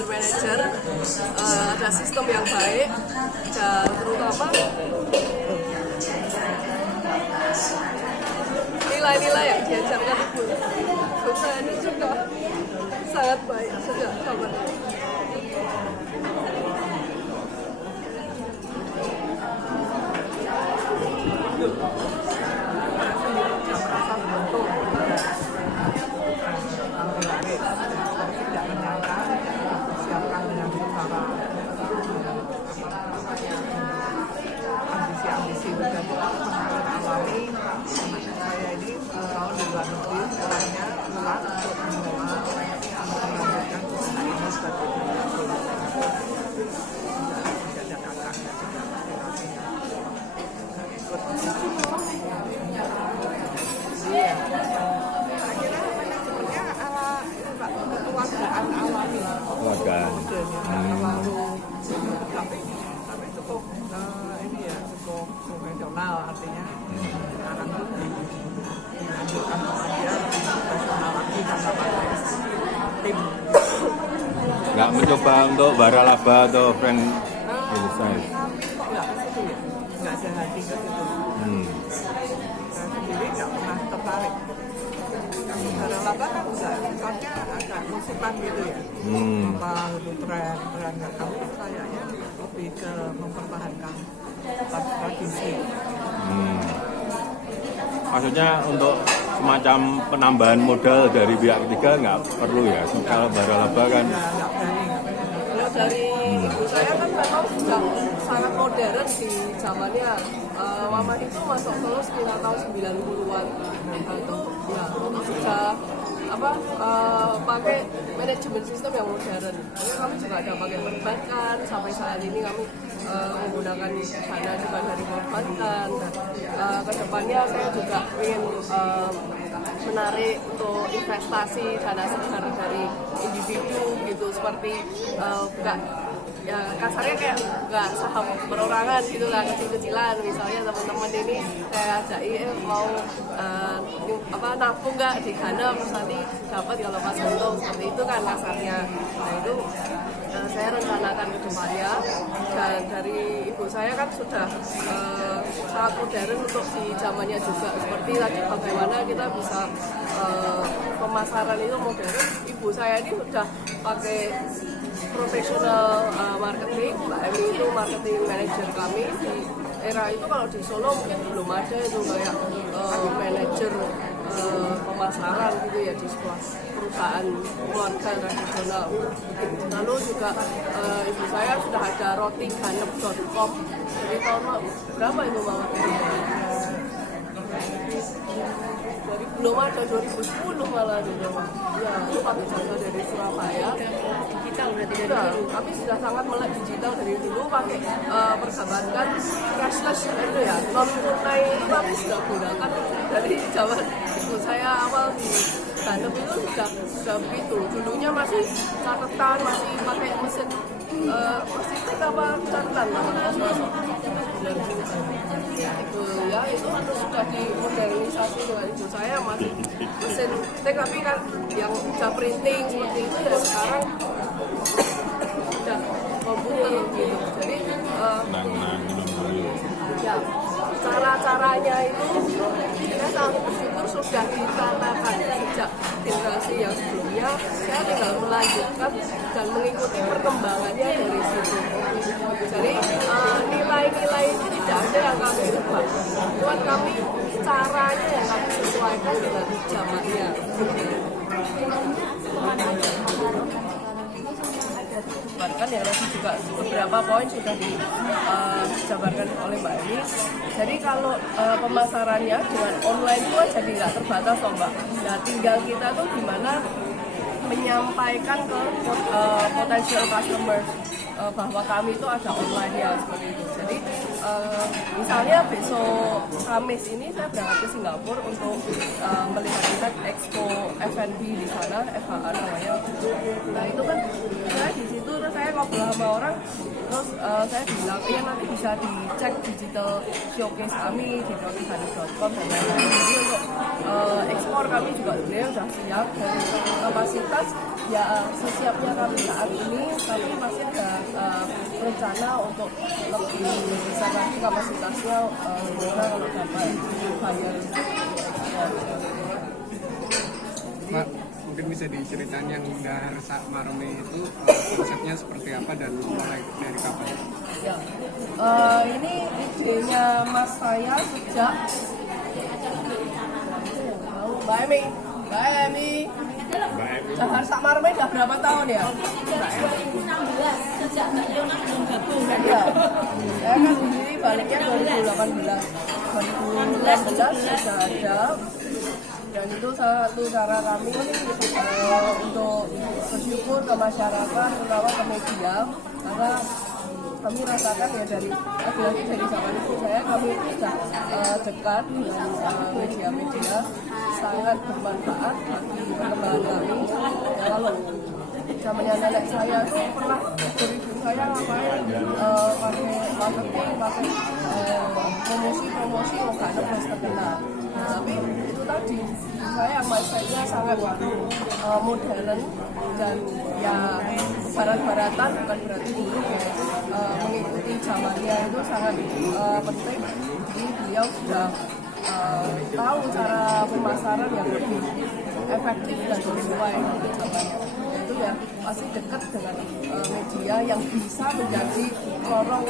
manajer-manajer, ada sistem yang baik dan terutama nilai-nilai yang diajarkan ibu saya ini juga sangat baik sejak zaman ambisi menjadi pengalaman alami. Saya ini tahun di luar negeri, sekolahnya pulang untuk mengelola melanjutkan usaha ini sebagai tidak ada kakaknya juga iya. Akhirnya manajemennya ala kekeluargaan alami, keluargaan. Tapi cukup ini ya cukup profesional, artinya sekarang tuh dilanjutkan kemudian profesional lagi karena pakai tim. Nggak mencoba untuk waralaba atau friend size? Nggak ke situ ya, nggak ada hati ke situ. Saya sendiri nggak pernah tertarik. Kalau waralaba kan enggak, sifatnya agak musipan gitu ya. Apa itu tren nggak, kamu kayaknya lebih ke mempertahankan tradisi. Maksudnya untuk semacam penambahan modal dari pihak ketiga nggak perlu ya? Kalau waralaba kan Nggak berani. Kalau dari ibu saya kan memang sudah sangat modern di zamannya. Mama itu masuk Solo sekitar tahun 90-an. Ya, sudah pakai manajemen sistem yang modern. Jadi kami juga ada pakai perbankan, sampai saat ini kami menggunakan dana juga dari perbankan. Dan kedepannya saya juga ingin menarik untuk investasi dana segar dari individu gitu, seperti bukan ya kasarnya kayak nggak saham perorangan gitu lah, kecil-kecilan. Misalnya teman-teman ini saya ajak mau nabung nggak di Dana, terus nanti dapat kalau pas untung, seperti itu kan kasarnya. Nah itu saya rencanakan ke depannya, dan dari ibu saya kan sudah sangat modern untuk di zamannya juga. Seperti tadi bagaimana kita bisa pemasaran itu modern, ibu saya ini sudah pakai profesional marketing. Mbak Emi itu marketing manager kami di era itu. Kalau di Solo mungkin belum ada itu kayak manajer pemasaran gitu ya di sebuah perusahaan keluarga tradisional. Lalu juga ibu saya sudah ada rotiganep.com. Jadi tahun berapa itu Mama? Belum ada, 2010 malah dulu. Ya, itu pakai jasa dari Surabaya. Digital berarti dari Sudah, dulu. kami sudah sangat melek digital dari dulu, pakai perbankan cashless itu ya, non tunai itu kami sudah gunakan dari zaman ibu saya awal di Ganep itu sudah begitu. Dulunya masih catatan, masih pakai mesin masih apa catatan itu ya, itu sudah dimodernisasi dengan ibu saya, masih mesin tapi kan yang sudah printing seperti itu ya, sekarang sudah komputer gitu. Jadi ya cara-caranya itu saya sangat bersyukur sudah ditanakan sejak generasi yang sebelumnya. Saya tinggal melanjutkan dan mengikuti perkembangannya dari situ. Jadi nilai-nilai itu tidak ada yang kami ubah, cuma kami caranya yang kami sesuaikan dengan zamannya. Bahkan yang tadi juga beberapa poin sudah dijabarkan oleh Mbak Emi. Jadi kalau pemasarannya dengan online itu jadi nggak terbatas toh Mbak. Nah tinggal kita tuh gimana menyampaikan ke potential customer bahwa kami itu ada online ya, seperti itu. Jadi misalnya besok Kamis ini saya berangkat ke Singapura untuk melihat Expo F&B di sana, FHA namanya. Nah itu kan saya di situ terus saya ngobrol sama orang, Terus saya bilang, ya nanti bisa dicek digital showcase kami di rotihanik.com dan lain-lain. Jadi untuk ekspor kami juga sebenarnya sudah siap dan kapasitas ya sesiapnya kami saat ini, tapi masih ada rencana untuk lebih besar lagi kapasitasnya gimana kalau dapat bayar ekspor. Mbak, mungkin bisa diceritain yang Darsa Marme itu konsepnya seperti apa dan mulai dari kapan? Ya, ini idenya mas saya sejak Mbak Emi. Darsa Marme udah berapa tahun ya? 2016 sejak Mbak Yona belum gabung. Ya, saya kan sendiri baliknya 2018. 2016 sudah ada. Dan itu salah satu cara kami untuk bersyukur ke masyarakat, terutama ke media, karena kami rasakan ya dari zaman ibu saya, kami itu sudah dekat dengan media-media, sangat bermanfaat bagi perkembangan kami. Ya, kalau zamannya nenek saya itu pernah ibu saya ngapain pakai marketing, pakai promosi nggak ada plus terkenal. Tapi itu tadi saya mindsetnya sangat modern dan ya barat-baratan, bukan berarti buruk ya, mengikuti zamannya itu sangat penting. Jadi beliau sudah tahu cara pemasaran yang lebih efektif dan sesuai dengan zamannya. Itu ya pasti dekat dengan media yang bisa menjadi corong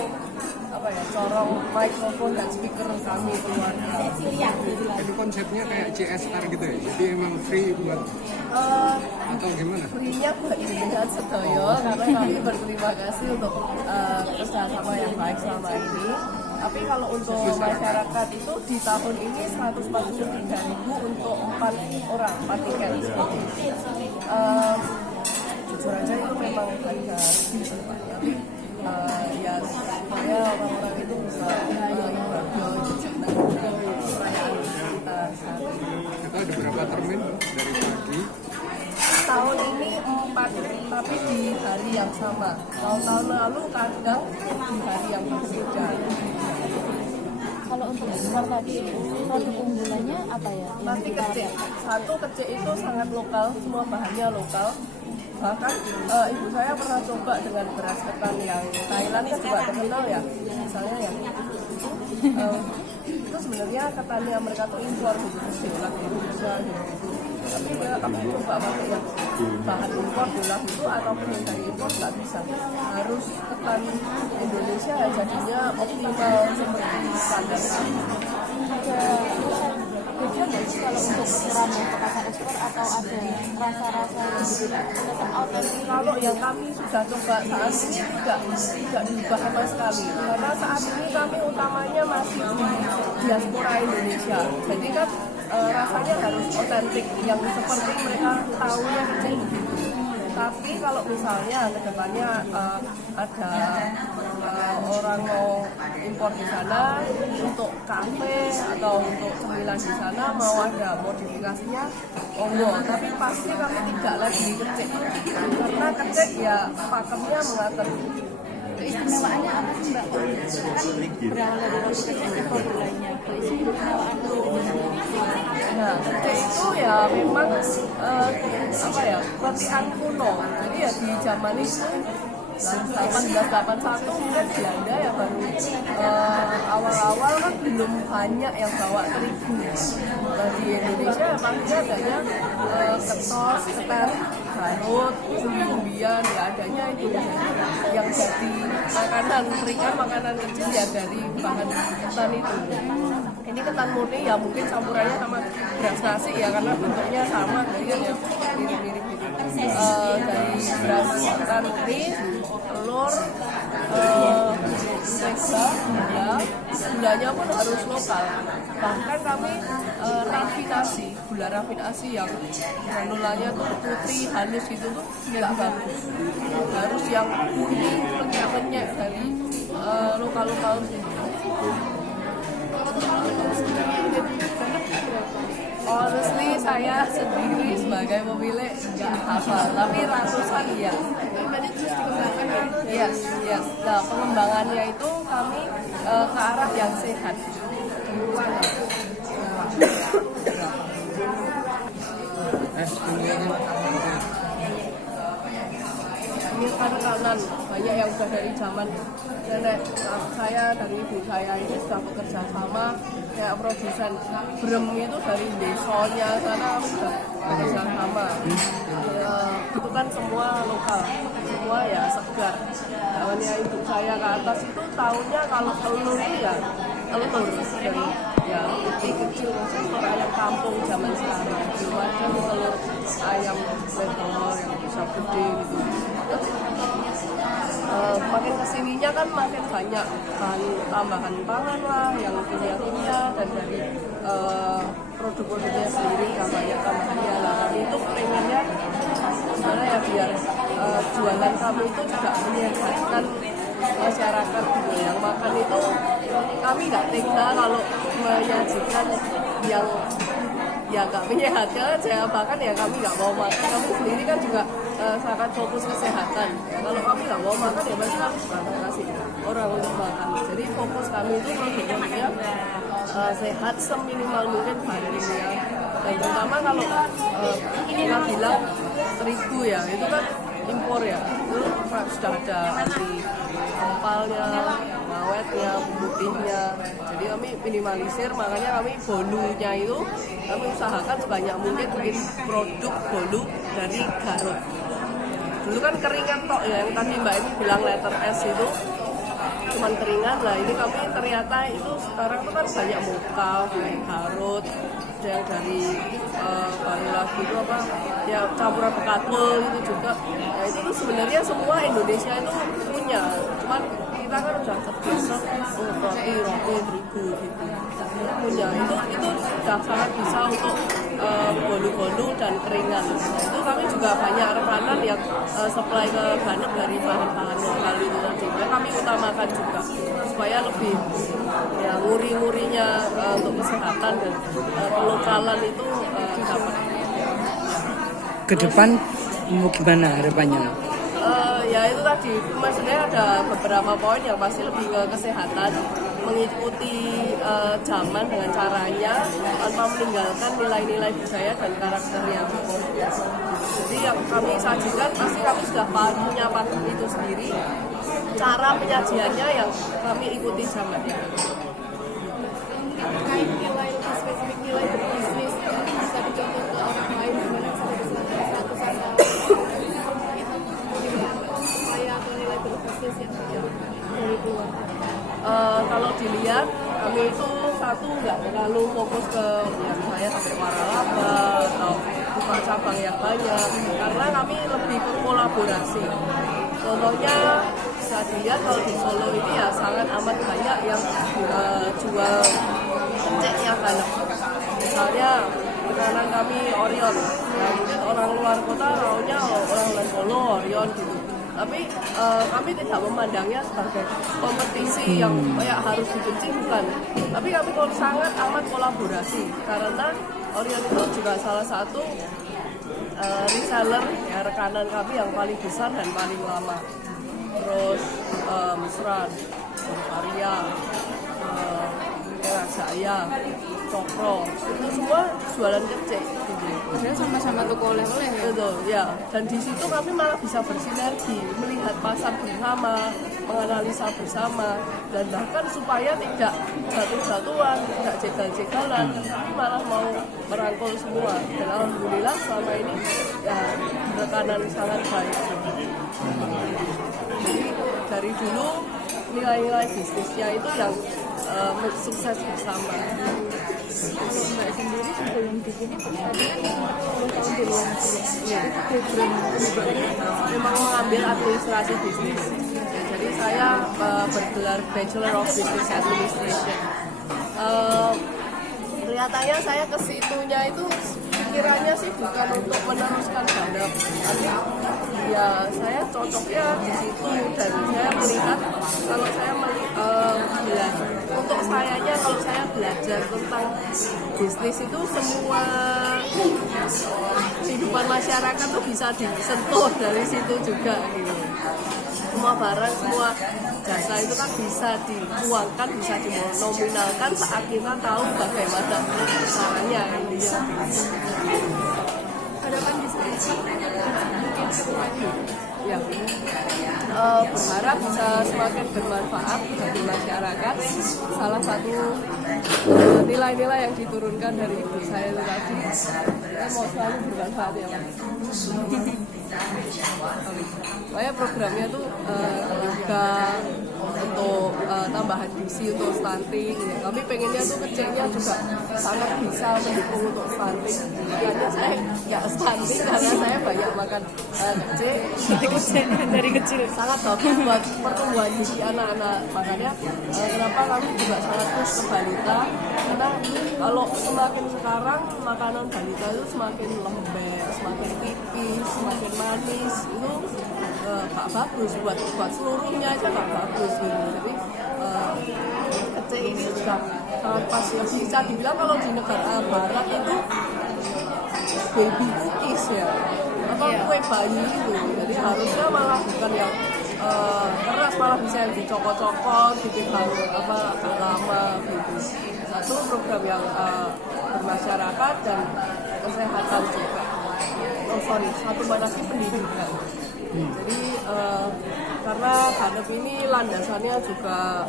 mikrofon dan speaker kami keluarga. Jadi konsepnya kayak CSR gitu ya? Jadi emang free buat atau gimana? Free-nya buat jenengan sedoyo karena kami berterima kasih untuk kerjasama yang baik selama ini. Tapi kalau untuk masyarakat itu di tahun ini 143.000 untuk 4 orang, 4 tiket. Jujur aja itu memang harga lebih sih Pak. Tapi ya supaya orang-orang itu bisa perayaan kita saat ini. Itu ada berapa termin dari pagi? Tahun ini 4, tapi di hari yang sama. Tahun lalu kadang di hari yang berbeda. Kalau untuk ekspor tadi, produk unggulannya apa ya? Nanti kecik. Satu kecik itu sangat lokal, semua bahannya lokal. Bahkan ibu saya pernah coba dengan beras ketan yang Thailand kan juga terkenal ya, misalnya ya. Itu sebenarnya ketannya mereka tuh impor gitu, dolar Indonesia gitu. Tapi ya kami coba pakai yang bahan impor dolar itu ataupun yang dari impor nggak bisa. Harus ketan Indonesia jadinya optimal seperti standar kami. Beda nggak sih kalau untuk ramen petasan ekspor atau ada rasa-rasa yang tetap autentik? Kalau yang kami sudah coba saat ini tidak diubah sama sekali, karena saat ini kami utamanya masih di diaspora Indonesia. Jadi kan rasanya harus otentik yang seperti mereka tahunya kecil begitu. Tapi kalau misalnya kedepannya ada orang mau impor di sana untuk kafe atau untuk cemilan di sana mau ada modifikasinya, tapi pasti kami tidak lagi kecil karena kecil ya pakemnya mengatur. Keistimewaannya apa sih Mbak? Kan berawal dari roti kecil ke produk lainnya. Keistimewaan Nah, kecil itu ya memang rotian kuno. Jadi ya di zaman itu 1881 mungkin Belanda ya baru awal-awal kan belum banyak yang bawa terigu. Nah, di Indonesia ya pasti adanya ketos, ketan, garut, umbi-umbian ya adanya itu yang jadi makanan ringan, makanan kecil ya dari bahan ketan itu. Ini ketan murni ya mungkin campurannya sama beras nasi ya karena bentuknya sama kayaknya mirip-mirip gitu. Dari beras ketan murni, telur, mentega, gulanya pun harus lokal. Bahkan kami gula rafinasi yang granulanya tuh putih halus gitu tuh nggak bagus. Harus yang putih renyah-renyah dari lokal-lokal sini. Honestly saya sendiri sebagai pemilik nggak hafal, tapi ratusan iya. Terus dikembangkan Yes. Nah, pengembangannya itu kami ke arah yang sehat. Ini kan rekanan banyak yang sudah dari zaman nenek saya, dari ibu saya ini sudah bekerja sama kayak produsen brem itu dari desanya sana sudah bekerja sama. Itu kan semua lokal, semua ya segar. Namanya ibu saya ke atas itu tahunya kalau telur itu ya telur dari ya putih kecil, maksudnya telur ayam kampung zaman sekarang belum ada telur ayam lebar yang bisa gede gitu. Makin kesininya kan makin banyak bahan tambahan pangan lah yang kimia dan dari produk-produknya sendiri yang banyak tambahannya lah. Kami itu pengennya sebenarnya ya biar jualan kami itu juga menyehatkan masyarakat gitu. Yang makan itu kami nggak tega kalau menyajikan yang ya nggak menyehatkan aja, bahkan ya kami nggak mau makan. Kami sendiri kan juga sangat fokus kesehatan ya, kalau kami nggak mau makan ya pasti kami kasih orang untuk makan. Jadi fokus kami itu produknya sehat seminimal mungkin bahannya, dan terutama kalau kita bilang terigu ya itu kan impor ya, itu sudah ada anti kempalnya, ngawetnya, putihnya. Jadi kami minimalisir, makanya kami bolunya itu kami usahakan sebanyak mungkin bikin produk bolu dari Garut. Dulu kan keringan tok ya, yang tadi Mbak ini bilang letter S itu cuman keringan. Lah ini kami ternyata itu sekarang tuh kan banyak moka, banyak Garut, ada yang dari baru lagi itu apa ya campuran pekatul itu juga. Ya itu tuh sebenarnya semua Indonesia itu punya, cuman kita kan udah terbiasa roti terigu gitu. Punya itu sudah sangat bisa untuk bolu-bolu dan keringan. Nah, itu kami juga banyak rekanan yang supply ke Banek dari bahan-bahan lokal itu tadi. Kami utamakan juga supaya lebih ya nguri-ngurinya untuk kesehatan dan kelokalan itu dapat. Ke depan mau gimana harapannya? Ya itu tadi, maksudnya ada beberapa poin yang pasti lebih ke kesehatan, mengikuti zaman dengan caranya tanpa meninggalkan nilai-nilai budaya dan karakter yang jadi yang kami sajikan pasti kami sudah punya pakem itu sendiri, cara penyajiannya yang kami ikuti zamannya. Terkait nilai spesifik nilai berbisnis bisa dicontoh ke orang lain gimana supaya atau nilai berbisnis yang dari keluarga. Kalau dilihat kami itu satu nggak terlalu fokus ke yang saya sampai waralaba atau buka cabang yang banyak, karena kami lebih ke kolaborasi. Contohnya bisa dilihat kalau di Solo ini ya sangat amat banyak yang jual kenceknya Banek. Misalnya makanan kami Orion, ya mungkin orang luar kota taunya orang Solo Orion gitu. Tapi kami tidak memandangnya sebagai kompetisi yang kayak harus dibenci, bukan. Tapi kami sangat amat kolaborasi karena Orion itu juga salah satu reseller ya, rekanan kami yang paling besar dan paling lama. Terus Mesran, Varia, Jaya, Cokro, itu semua jualan kecil. Padahal sama-sama toko oleh-oleh ya. Betul, ya. Dan di situ kami malah bisa bersinergi, melihat pasar bersama, menganalisa bersama, dan bahkan supaya tidak jatuh-jatuhan, tidak jegal-jegalan, tapi malah mau merangkul semua. Dan alhamdulillah selama ini ya rekanan sangat baik. Jadi dari dulu nilai-nilai bisnisnya itu yang sukses bersama. Kalau Mbak sendiri sebelum bikin itu tadi kan 10 tahun di luar negeri. Ya, memang mengambil administrasi bisnis. Ya, jadi saya bergelar Bachelor of Business Administration. Kelihatannya saya ke situnya itu pikirannya sih bukan untuk meneruskan Ganep, tapi ya saya cocoknya di situ dan saya melihat kalau saya belajar untuk sayanya kalau saya belajar tentang bisnis itu semua kehidupan masyarakat tuh bisa disentuh dari situ juga gitu. Semua barang, semua jasa itu kan bisa diuangkan, bisa dinominalkan saat kita tahu bagaimana caranya. Harapan bisnis mungkin lagi. Ya, berharap bisa semakin bermanfaat bagi masyarakat. Salah satu nilai-nilai yang diturunkan dari ibu saya itu tadi, saya mau selalu bermanfaat ya Mas. Makanya programnya tuh juga untuk tambahan gizi untuk stunting ya. Kami pengennya tuh kecilnya juga sangat bisa mendukung untuk stunting. Karena saya ya stunting karena saya banyak makan kecil. Dari kecil. Sangat bagus buat pertumbuhan gizi anak-anak. Makanya kenapa kami juga sangat push ke balita, karena kalau semakin sekarang makanan balita itu semakin lembek, semakin tipis, semakin manis, itu gak bagus buat seluruhnya aja gak bagus gitu. Jadi kecil ini sudah sangat pas ya. Bisa dibilang kalau di negara barat itu baby cookies ya, apa kue bayi itu. Jadi harusnya malah bukan yang keras, malah bisa yang dicokot-cokot gitu, baru apa agak lama gitu. Satu program yang bermasyarakat dan kesehatan juga. Satu lagi pendidikan. Jadi karena Ganep ini landasannya juga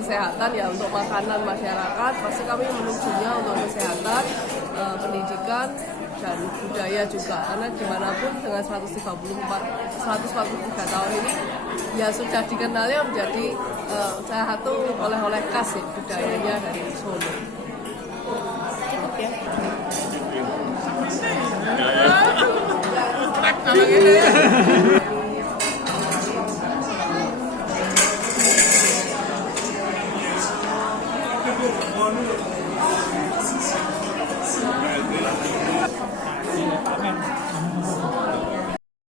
kesehatan ya, untuk makanan masyarakat, pasti kami menujunya untuk kesehatan, pendidikan dan budaya juga, karena dimanapun dengan 143 tahun ini ya sudah dikenalnya menjadi salah satu oleh-oleh khas ya, budayanya dari Solo. Cukup ya. Kalau gini